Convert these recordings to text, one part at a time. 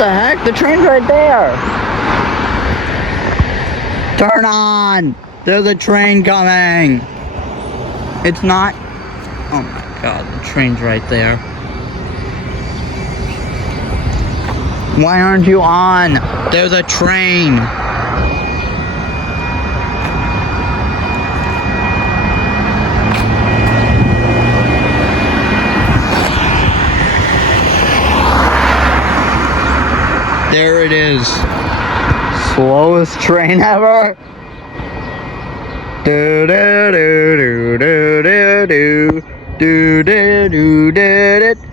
the heck? The train's right there. Turn on. There's a train coming. It's not. Oh my god, the train's right there. Why aren't you on? There's a train. There it is. Slowest train ever. Do do do do do do do do do do do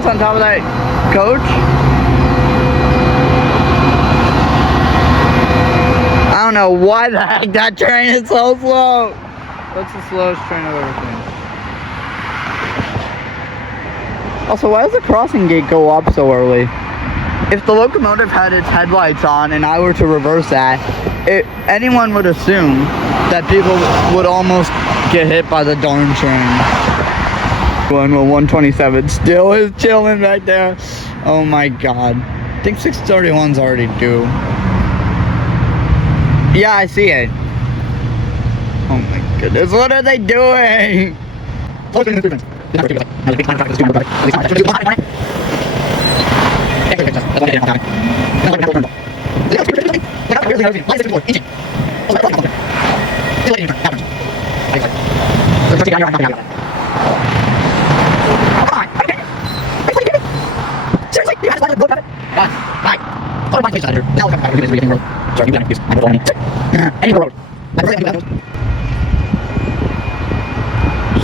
On top of that coach. I don't know why the heck that train is so slow. That's the slowest train I've ever seen. Also, why does the crossing gate go up so early? If the locomotive had its headlights on and I were to reverse that, anyone would assume that people would almost get hit by the darn train. 127 still is chilling back there. Oh my god. I think 631's already due. Yeah, I see it. Oh my goodness, what are they doing?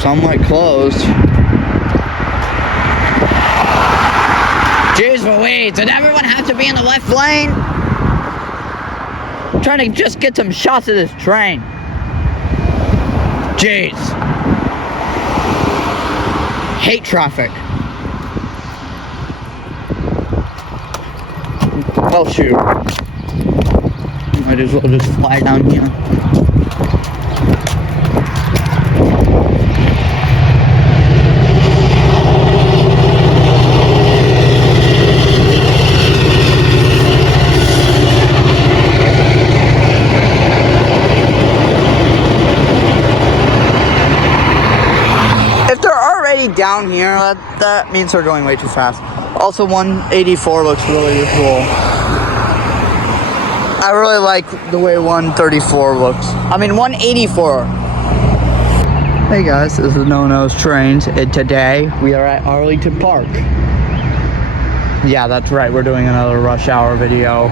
Somewhat closed. Jeez Louise, did everyone have to be in the left lane? I'm trying to just get some shots of this train. Jeez. Hate traffic. Oh shoot. Might as well just fly down here. If they're already down here, that means they're going way too fast. Also, 184 looks really cool. I really like the way 134 looks. I mean, 184. Hey guys, this is No Nose Trains, and today we are at Arlington Park. Yeah, that's right, we're doing another rush hour video.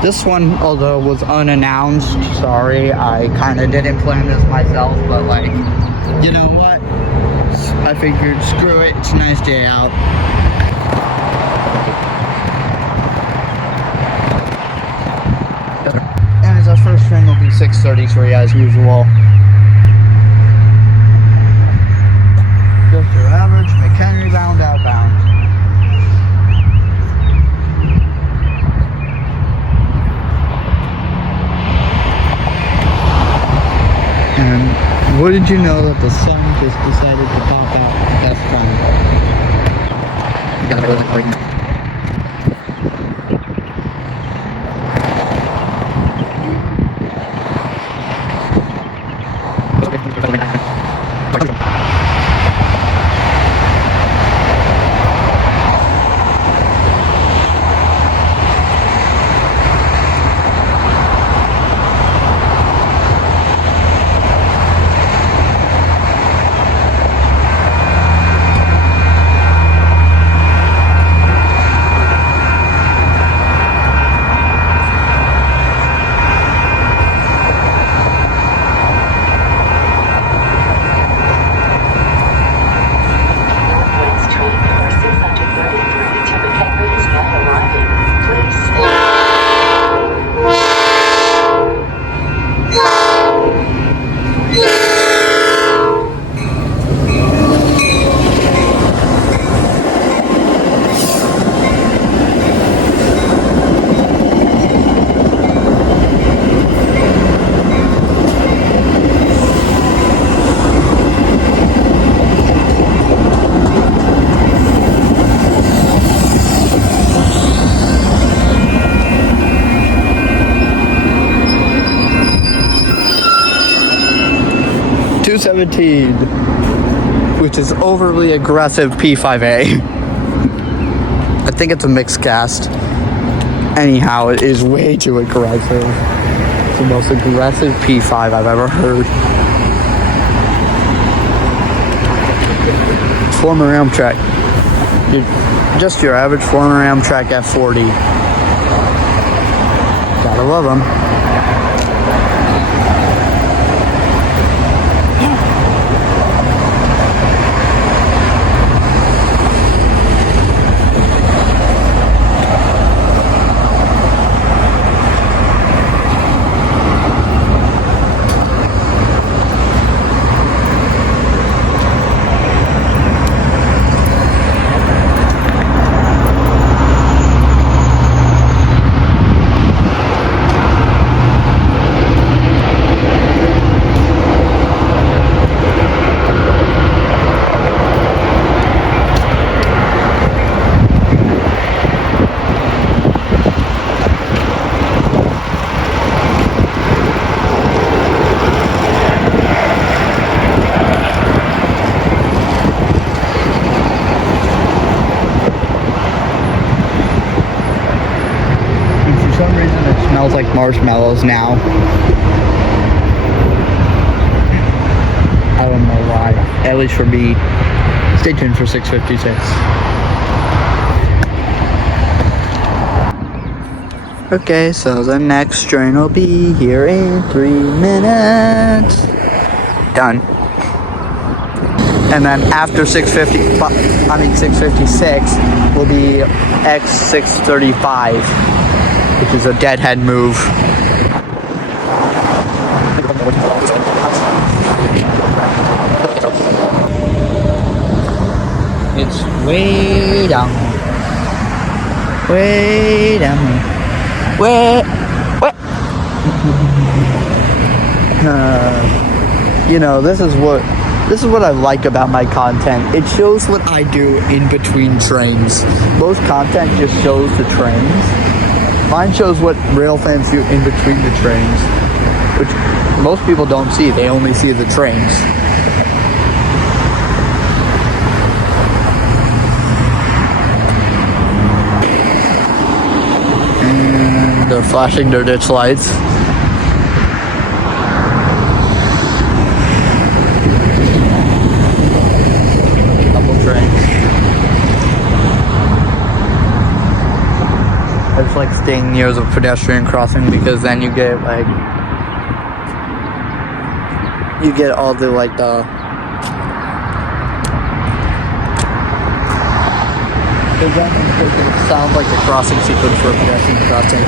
This one, although was unannounced, sorry, I kind of didn't plan this myself, but like, you know what? I figured, screw it, it's a nice day out. And our first train will be 6:33 as usual. Just your average McHenry bound outbound. And what did you know that the sun just decided to pop out at that time? You gotta go like right now. Which is overly aggressive P5A. I think it's a mixed cast. Anyhow, it is way too aggressive. It's the most aggressive P5 I've ever heard. Former Amtrak. Just your average former Amtrak F40. Gotta love them. Smells like marshmallows now. I don't know why. At least for me. Stay tuned for 6:56. Okay, so the next train will be here in 3 minutes. Done. And then after 6:56 will be X635. Which is a deadhead move. It's way down. Way down. Way. You know, this is what I like about my content. It shows what I do in between trains. Most content just shows the trains. Mine shows what rail fans do in between the trains, which most people don't see. They only see the trains. And they're flashing their ditch lights. Couple trains. I just like staying near the pedestrian crossing because then you get all the it sounds like the crossing sequence for a pedestrian crossing.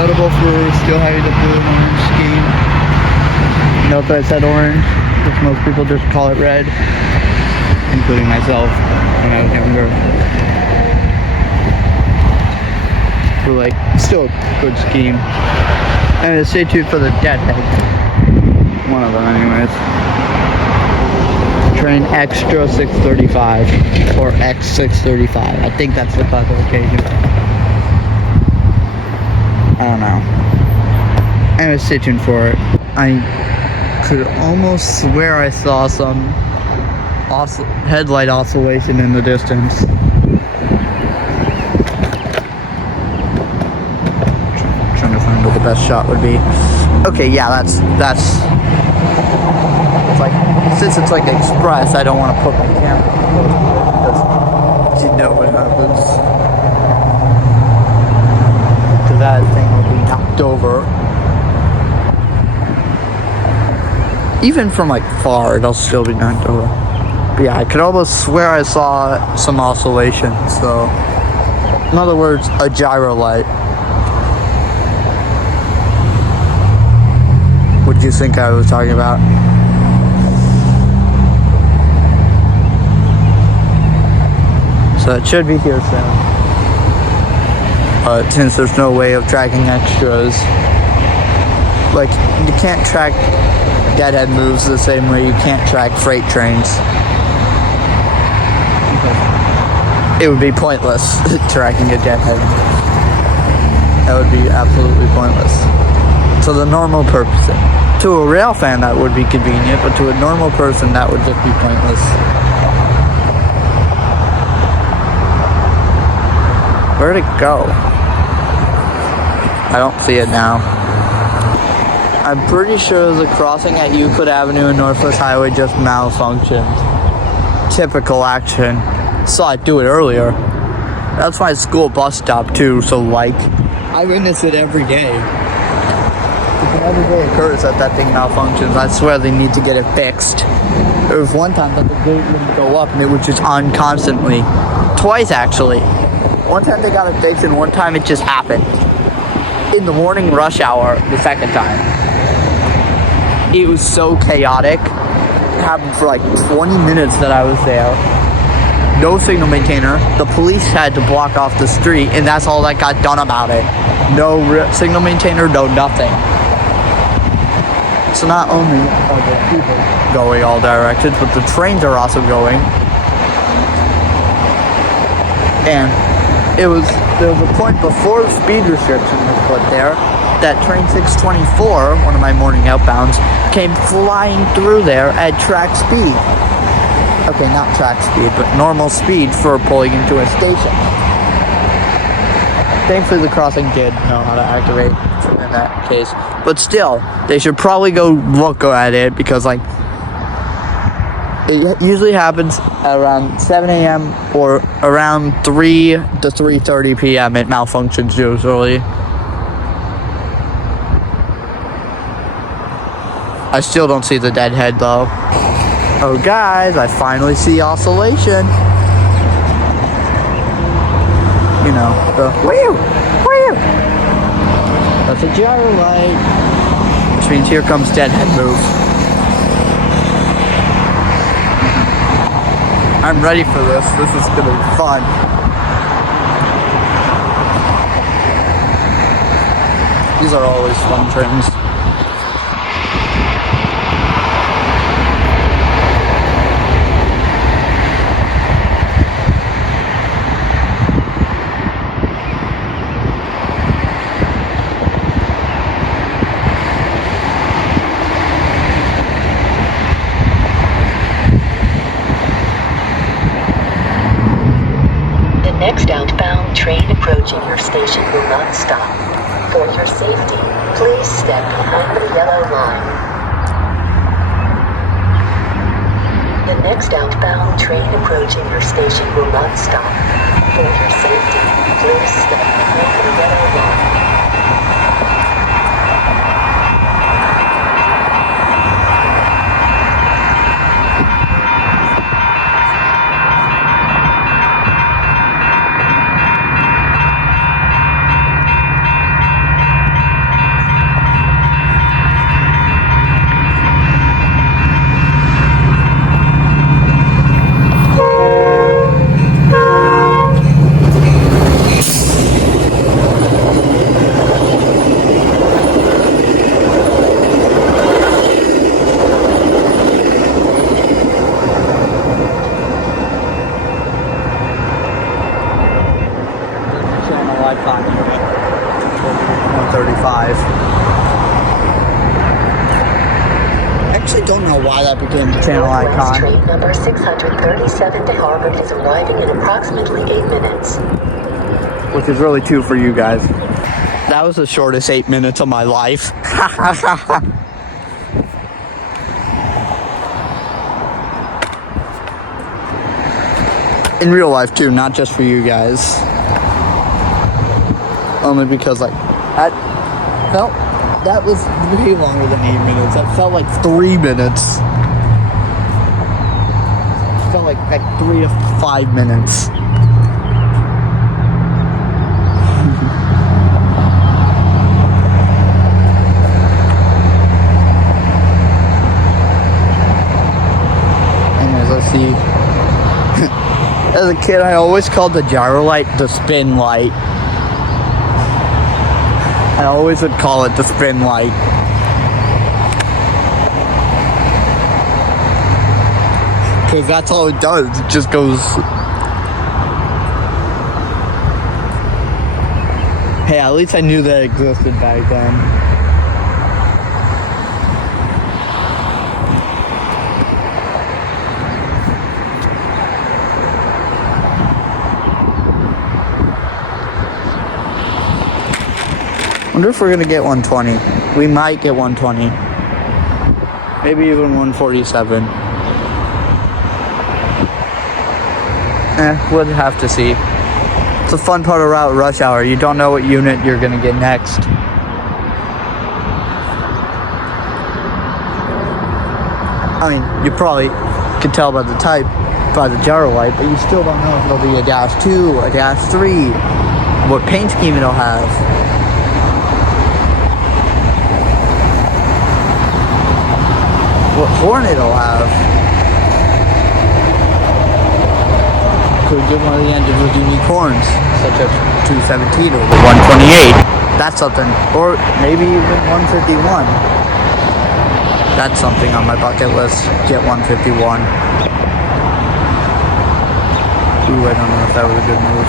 notable for still having the blue and orange scheme. Note that I said orange, because most people just call it red, including myself when I was younger. But like, still a good scheme. And stay tuned for the deadhead. One of them anyways. Train Extra 635 or X635. I think that's the classification. I don't know. Anyway, stay tuned for it. I could almost swear I saw some headlight oscillation in the distance. Trying to find what the best shot would be. Okay, yeah, that's. It's like, since it's like express, I don't want to put my camera close to it because you know what happens. Because that thing will be knocked over. Even from like far, it'll still be knocked over. But yeah, I could almost swear I saw some oscillation. So, in other words, a gyro light. What do you think I was talking about? So it should be here soon. But since there's no way of tracking extras, like you can't track deadhead moves the same way you can't track freight trains. It would be pointless tracking a deadhead. That would be absolutely pointless. To the normal person. To a rail fan that would be convenient, but to a normal person that would just be pointless. Where'd it go? I don't see it now. I'm pretty sure the crossing at Euclid Avenue and Northwest Highway just malfunctioned. Typical action. Saw it do it earlier. That's my school bus stop too, so like, I witness it every day. It every day occurs that thing malfunctions. I swear they need to get it fixed. There was one time that the gate wouldn't go up and it would just on constantly. Twice actually. One time they got it fixed and one time it just happened. In the morning rush hour, the second time. It was so chaotic. It happened for like 20 minutes that I was there. No signal maintainer. The police had to block off the street and that's all that got done about it. No signal maintainer, no nothing. So not only are the people going all directions, but the trains are also going. And there was a point before the speed restriction was put there that train 624, one of my morning outbounds, came flying through there at track speed. Okay, not track speed, but normal speed for pulling into a station. Thankfully, the crossing did know how to activate in that case. But still, they should probably go look at it because, like, it usually happens around 7 a.m. or around 3 to 3:30 p.m. It malfunctions usually. I still don't see the deadhead though. Oh guys, I finally see oscillation. You know, the wheel. That's a gyro light. Which means here comes deadhead move. I'm ready for this. This is gonna be fun. These are always fun trains. Next outbound train approaching your station will not stop. For your safety, please step behind the yellow line. The next outbound train approaching your station will not stop. For your safety, please step behind the yellow line. I don't know why that became the channel Northwest icon. train number 637 to Harvard is arriving in approximately 8 minutes. Which is really 2 for you guys. That was the shortest 8 minutes of my life. In real life too, not just for you guys. Only because like that was way longer than 8 minutes. That felt like 3 minutes. It felt like 3 to 5 minutes. Anyways, let's see. As a kid, I always called the gyro light the spin light. I always would call it the spin light. Because that's all it does. It just goes... Hey, at least I knew that existed back then. I wonder if we're gonna get 120. We might get 120. Maybe even 147. We'll have to see. It's a fun part of rush hour. You don't know what unit you're gonna get next. I mean, you probably could tell by the type, by the gyro light, but you still don't know if it'll be a -2, a -3, what paint scheme it'll have. What horn it'll have. Could get one of the individual unique horns, such as 217 or 128. That's something. Or maybe even 151. That's something on my bucket list. Get 151. Ooh, I don't know if that was a good move.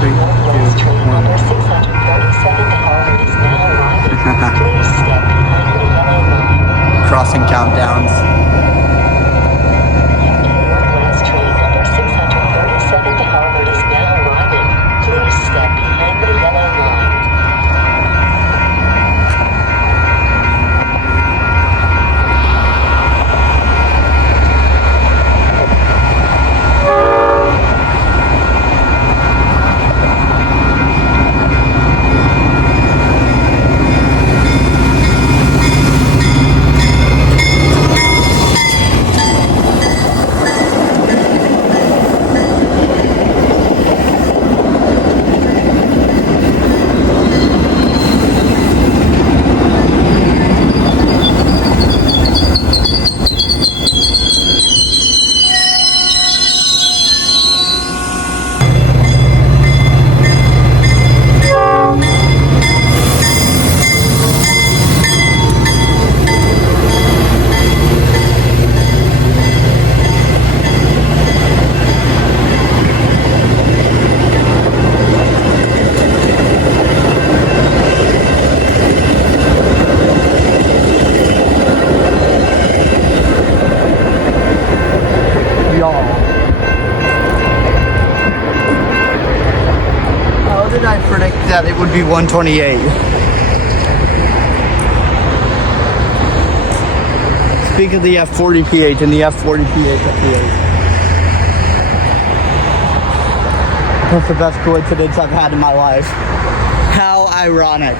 Northwest train number 637 to Harvard is now arriving. Please step behind the yellow line. Crossing countdowns. Northwest train number 637 to Harvard is now arriving. Please step behind the yellow line. That it would be 128. Speak of the F40 PH and the F40 PH appears. That's the best coincidence I've had in my life. How ironic.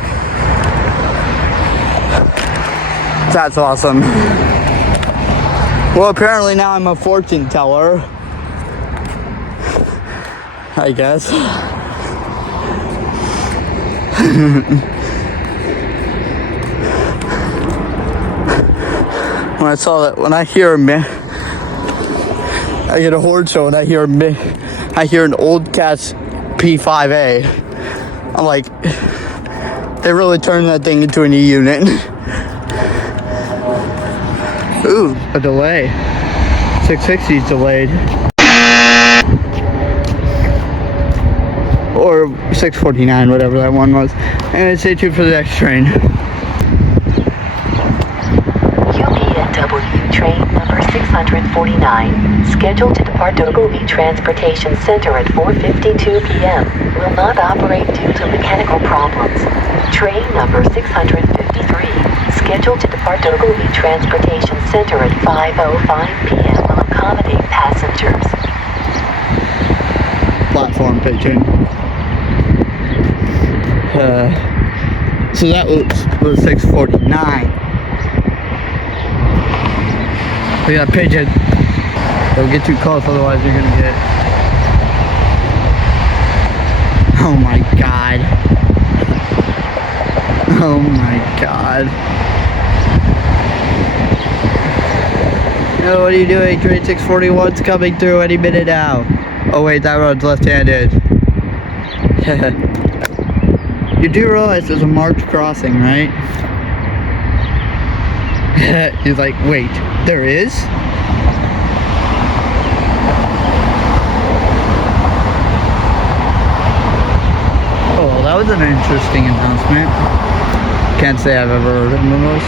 That's awesome. Well, apparently now I'm a fortune teller. I guess. when I saw that, when I hear I get a horn show and I hear an old cat's P5A. I'm like, they really turned that thing into an E unit. Ooh, a delay. 660 is delayed. Or 649, whatever that one was. And stay tuned for the next train. UPNW train number 649, scheduled to depart Ogilvie Transportation Center at 4:52 p.m., will not operate due to mechanical problems. Train number 653, scheduled to depart Ogilvie Transportation Center at 5:05 p.m. will accommodate passengers. Platform pigeon. So that was 649. We got a pigeon. Don't get too close, otherwise you're gonna get. Oh my god. Oh my god. No, what are you doing? Train 641's coming through any minute now. Oh wait, that road's left-handed. You do realize there's a marked crossing, right? He's like, wait, there is? Oh, that was an interesting announcement. Can't say I've ever heard of those.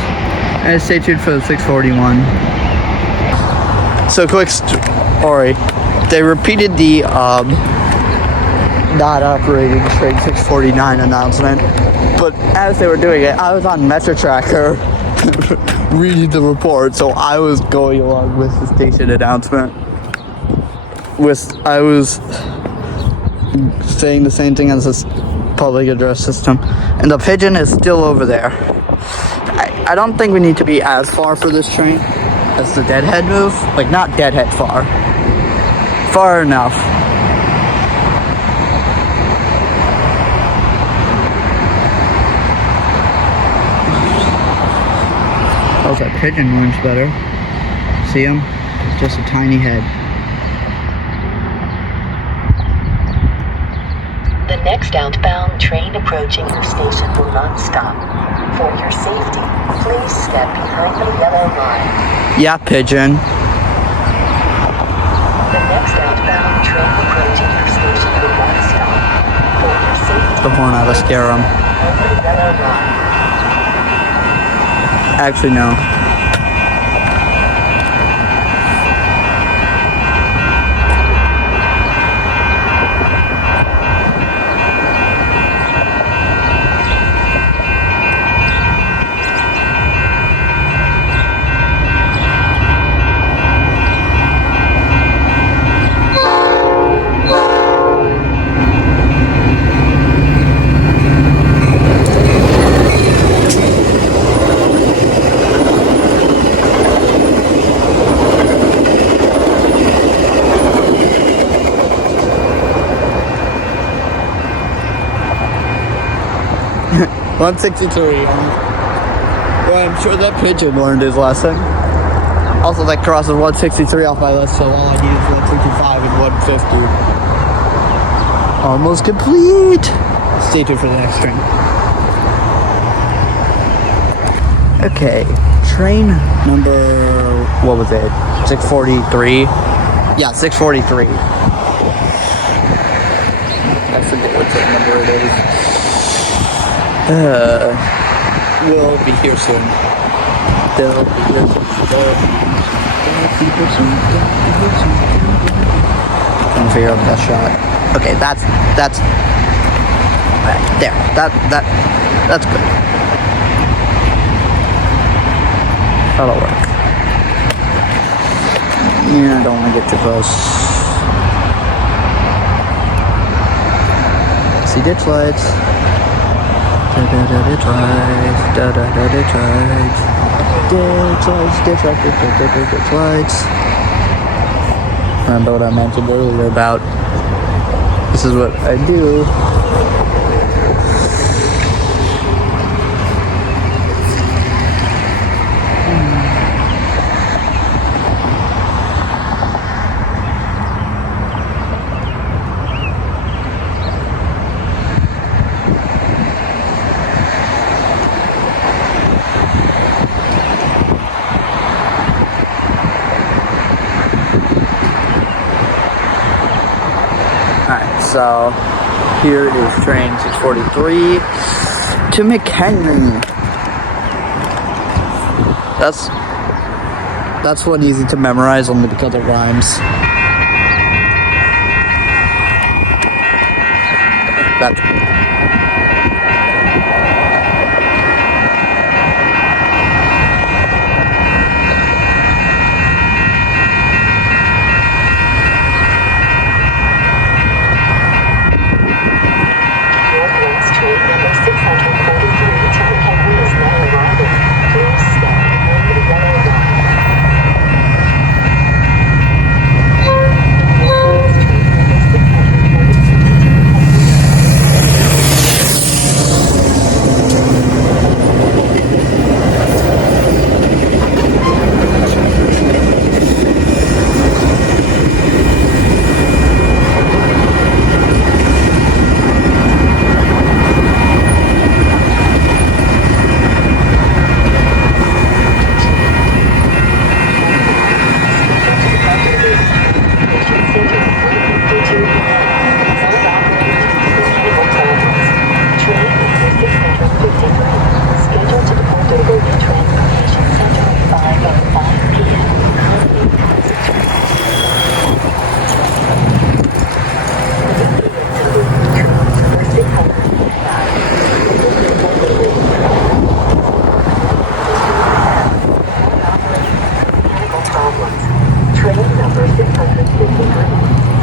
And stay tuned for the 641. So quick story. They repeated the not operating train 649 announcement, but as they were doing it, I was on Metro Tracker reading the report, so I was going along with the station announcement. I was saying the same thing as this public address system, and the pigeon is still over there. I don't think we need to be as far for this train as the deadhead move, like not deadhead far enough. Oh, that pigeon moves better. See him? Just a tiny head. The next outbound train approaching your station will not stop. For your safety, please step behind the yellow line. Yeah, pigeon. The next outbound train approaching your station will not stop. For your safety, The horn ought to scare him. behind the yellow line. Actually, no. $163. Well, I'm sure that pigeon learned his lesson. Also, that crosses 163 off my list, so all I need is 165 and 150. Almost complete. Stay tuned for the next train. Okay, train number, what was it? 643? Yeah, 643. I forget what number it is. We'll be here soon. They'll be here soon. Trying to figure out that shot. Okay, that's there. That's good. That'll work. Yeah, I don't want to get too close. See ditch lights. Ditch lights. Remember what I mentioned earlier about this is what I do. So here is train 643 to McHenry. That's one easy to memorize only because it rhymes. That's Northwest train number 643 to McHenry is now arriving. Please stay along the yellow line. Northwest train number 643 to McHenry. Scheduled to depart to the Golden Transportation Center at 5:05 p.m. Train number 653,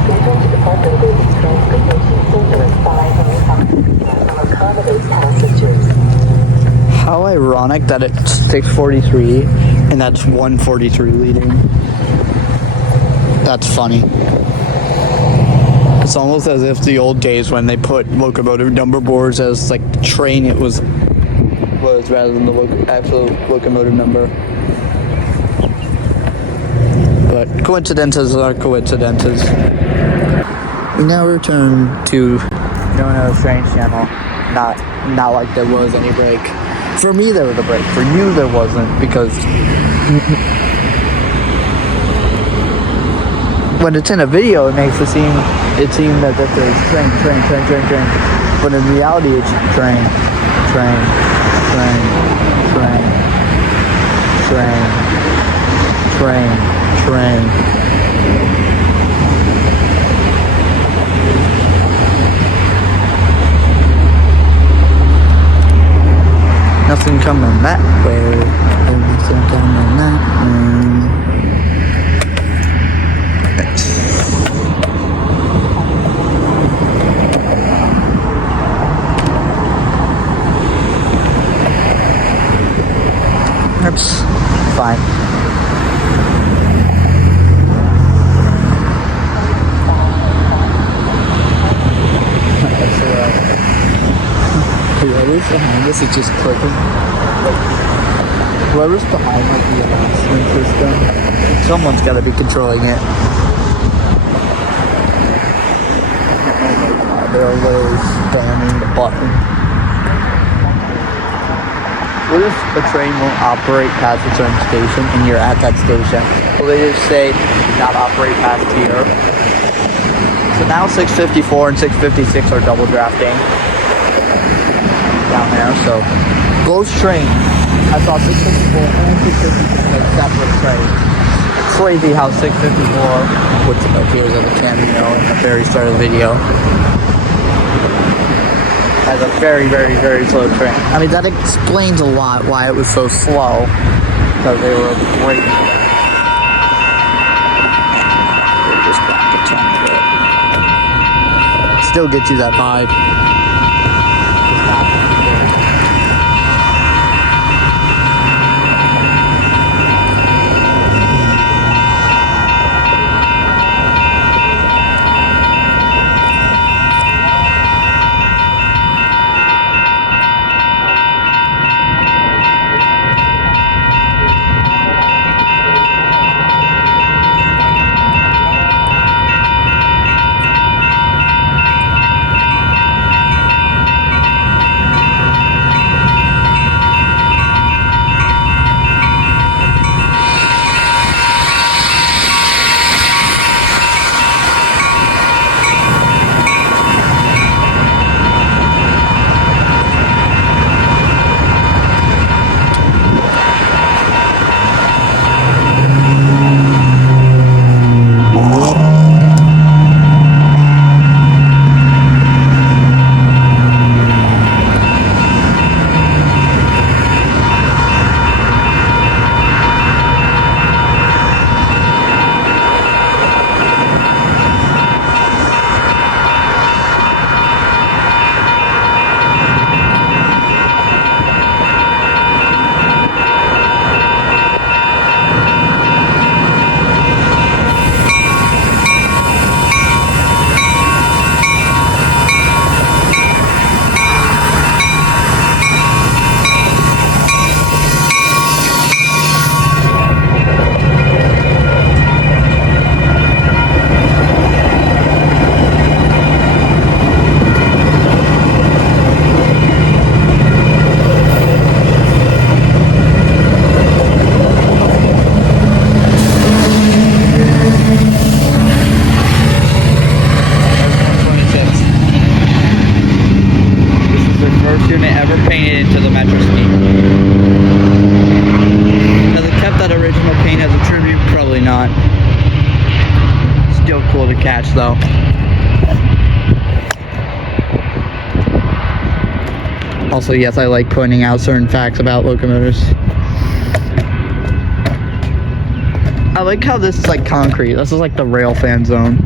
scheduled to depart to the Golden Transportation Center at 5:05 p.m. will accommodate passengers. how ironic that it's 643 and that's 143 leading. That's funny. It's almost as if the old days when they put locomotive number boards as like the train it was rather than the actual locomotive number. But coincidences are coincidences. We now return to No Strange Channel. Not like there was any break. For me there was a break. For you there wasn't, because when it's in a video it makes it seem that there's train. But in reality it's train. Nothing coming that way. Nothing coming that way. That's fine. Whoever's behind us is just clicking. Whoever's behind like the announcement system, someone's got to be controlling it. They're literally spamming the button. What if a train won't operate past a certain station and you're at that station? Will they just say, not operate past here? So now 654 and 656 are double drafting down there, so both trains. I saw 654 and 656 as separate trains. It's crazy how 654, which appears as a cameo in the very start of the video, has a very slow train. I mean, that explains a lot why it was so slow, because they were breaking it. Just back a ton of it. Still gets you that vibe. So yes, I like pointing out certain facts about locomotives. I like how this is like concrete. This is like the rail fan zone.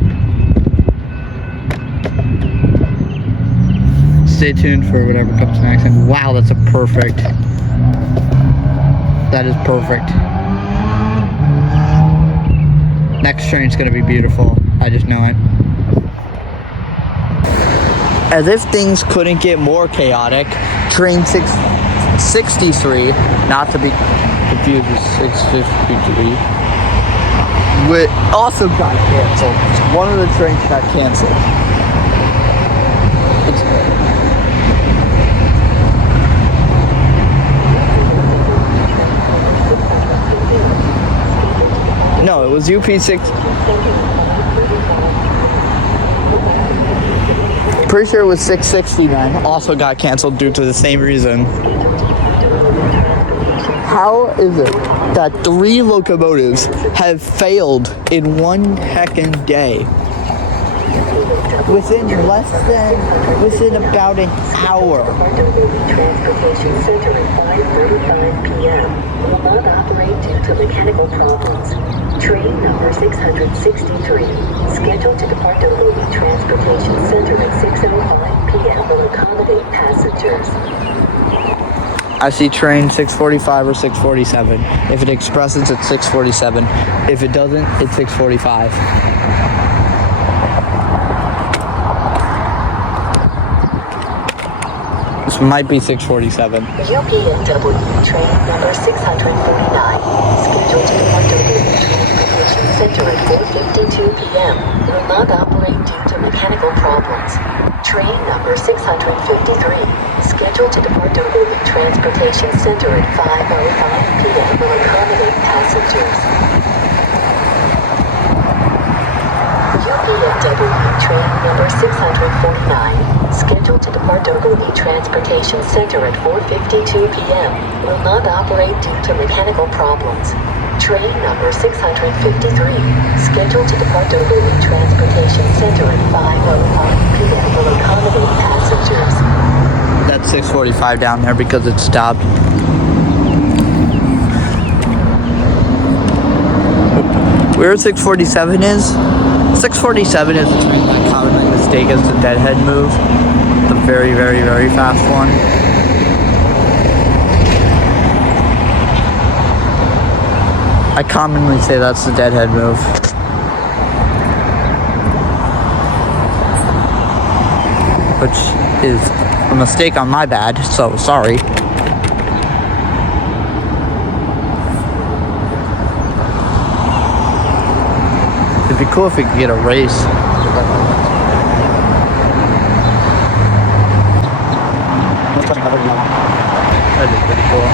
Stay tuned for whatever comes next. And wow, that's a perfect. That is perfect. Next train's gonna be beautiful. I just know it. As if things couldn't get more chaotic, train 663, not to be confused with 653, also got canceled. One of the trains got canceled. No, it was UP6. Pretty sure it was 669. Also got canceled due to the same reason. How is it that 3 locomotives have failed in one heckin' day? Within about an hour. Transportation Center at 5:35 p.m. will not operate due to mechanical problems. Train number 663, scheduled to depart Duluth Transportation Center at 6:05 p.m. will accommodate passengers. I see train 645 or 647. If it expresses, it's 647. If it doesn't, it's 645. This might be 647. UPNW train number 649, scheduled to depart Duluth Transportation Center at 4:52 p.m. will not operate due to mechanical problems. Train number 653, scheduled to depart Duluth Transportation Center at 5:05 p.m. will accommodate passengers. UPNW train number 649, scheduled to depart Duluth Transportation Center at 4:52 p.m. will not operate due to mechanical problems. Train number 653, scheduled to depart Duluth Transportation Center at 5:05 p.m. will accommodate passengers. That's 645 down there because it stopped. Where 647 is? 647 is the train that commonly mistake as the deadhead move. The very, very, very fast one. I commonly say that's the deadhead move. Which is a mistake on my bad, so sorry. It'd be cool if we could get a race. That'd be pretty cool.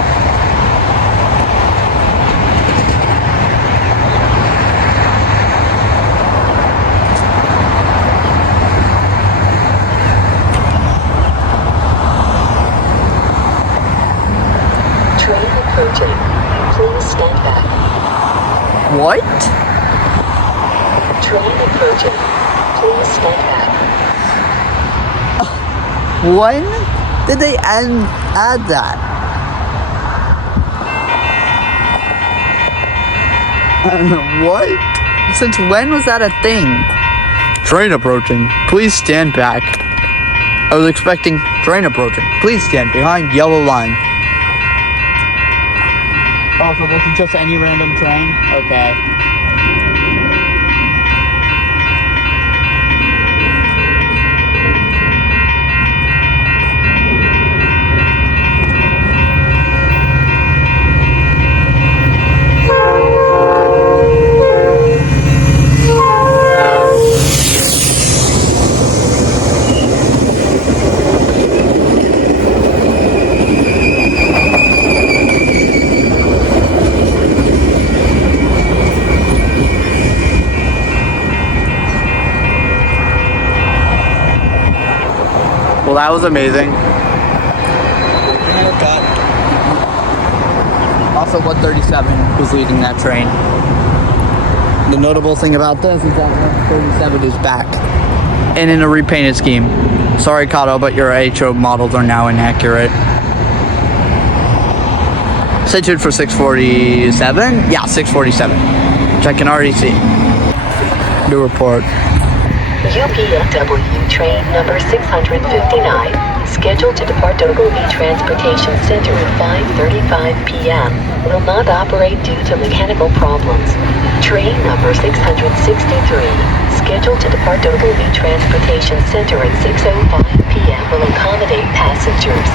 Train approaching. Please stand back. What? Train approaching. Please stand back. When did they add that? What? Since when was that a thing? Train approaching. Please stand back. I was expecting train approaching. Please stand behind yellow line. Oh, so this is just any random train? Okay. Well, that was amazing. Also, 137 was leading that train. The notable thing about this is that 137 is back and in a repainted scheme. Sorry, Kato, but your HO models are now inaccurate. Stay tuned for 6:47. Yeah, 6:47, which I can already see. New report. UPNW train number 659, scheduled to depart Ogilvie Transportation Center at 5:35 p.m., will not operate due to mechanical problems. Train number 663, scheduled to depart Ogilvie Transportation Center at 6:05 p.m., will accommodate passengers.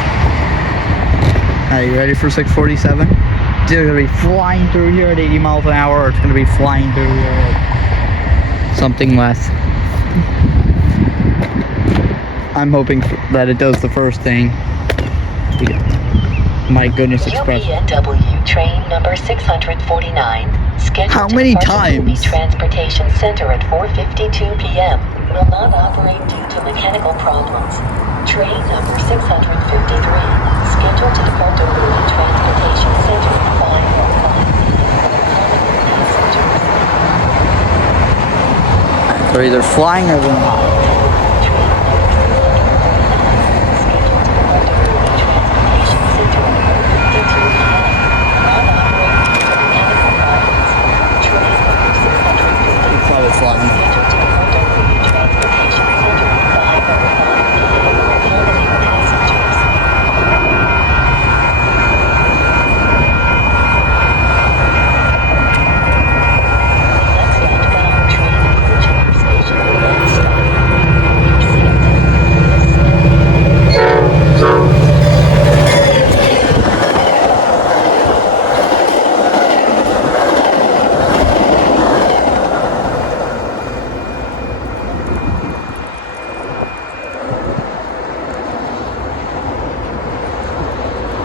Are you ready for 6:47? It's either going to be flying through here at 80 miles an hour, or it's going to be flying through here at something less. I'm hoping that it does the first thing. My goodness, express. UPNW train number 649, scheduled How to many depart Ogilvie times? Transportation Center at 4:52 p.m., will not operate due to mechanical problems. Train number 653, scheduled to depart Ogilvie Transportation Center at 5:05 p.m. They're either flying or they're not. It's probably flying.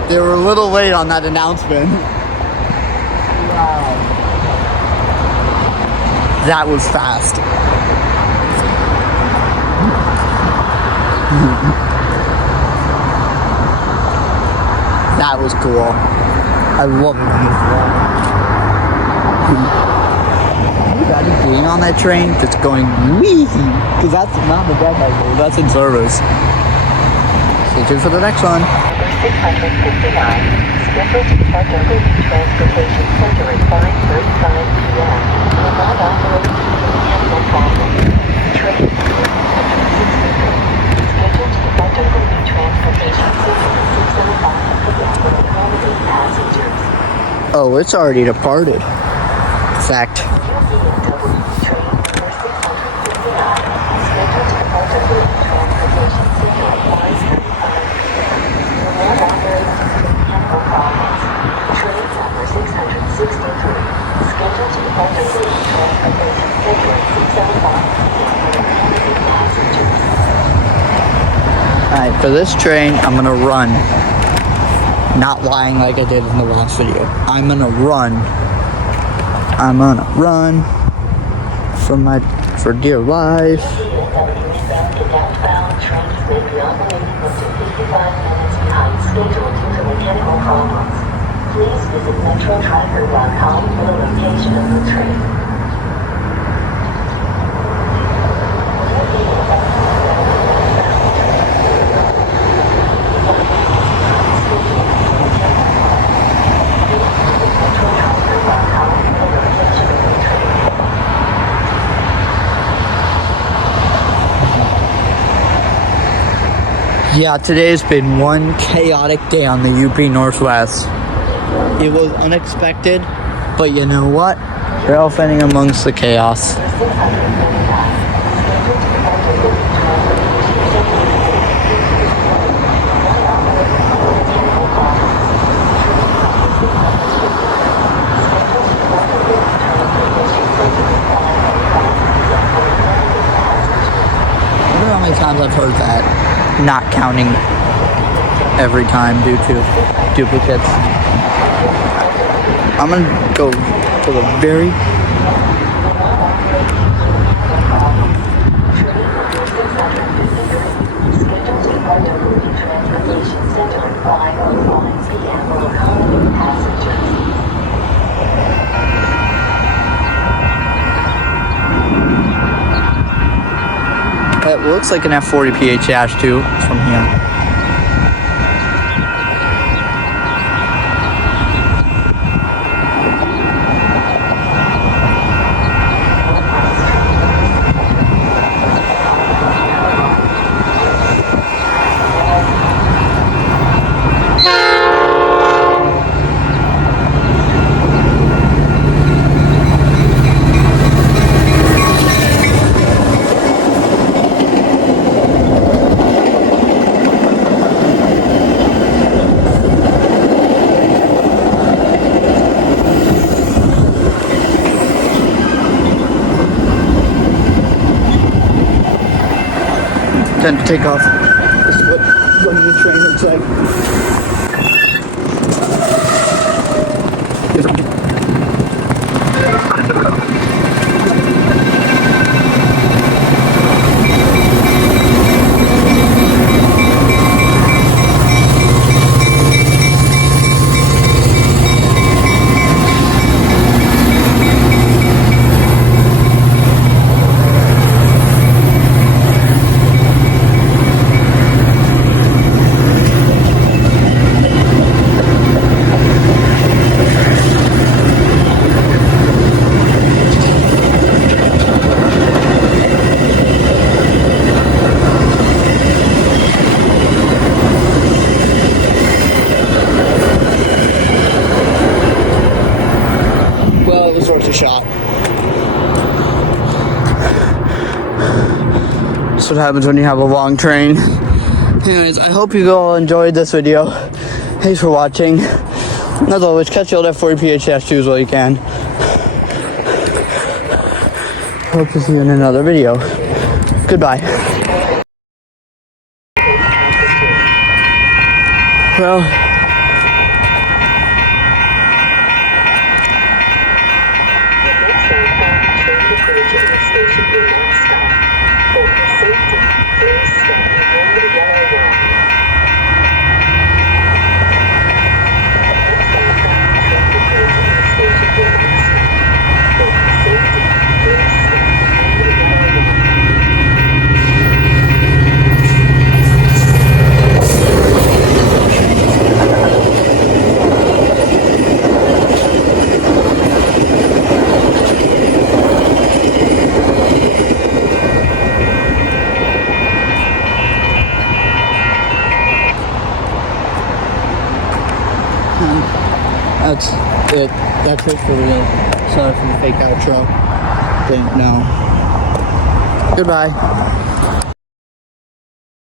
They were a little late on that announcement. Wow. That was fast. That was cool. I love it when it's long. Anybody being on that train that's going wee? Because that's not the dead level, that's in service. Stay tuned for the next one. 659, scheduled to depart Ogilvie Transportation Center at 5:35 p.m., will not operate due to mechanical problems. Train number 663, scheduled to depart Ogilvie Transportation Center at 6:05 p.m., will accommodate passengers. Oh, it's already departed. Fact. UPNW train number 659, scheduled to depart Ogilvie Transportation Center at 5:35 p.m. Not operate due to mechanical problems. Train number 663, scheduled to depart Ogilvie Transportation Center at 6:05 p.m. will accommodate passengers. Alright, for this train, I'm gonna run. Not lying like I did in the last video. I'm gonna run. I'm gonna run for dear life. Outbound trains may be operating up to 55 minutes behind schedule due to mechanical problems. Please visit metrotracker.com for the location of the train. Yeah, today's been one chaotic day on the UP Northwest. It was unexpected, but you know what? They're all fighting amongst the chaos. I don't know how many times I've heard that, not counting every time due to duplicates. I'm gonna go to the very it looks like an F40 PH-2 from here. Then take off. This is what running the train looks like. Well, it was worth a shot. That's what happens when you have a long train. Anyways, I hope you all enjoyed this video. Thanks for watching. As always, catch you all at 40 PHS2 while you can. Hope to see you in another video. Goodbye. Well, that's it. That's it for real. Sorry for the fake outro. Didn't know. Goodbye.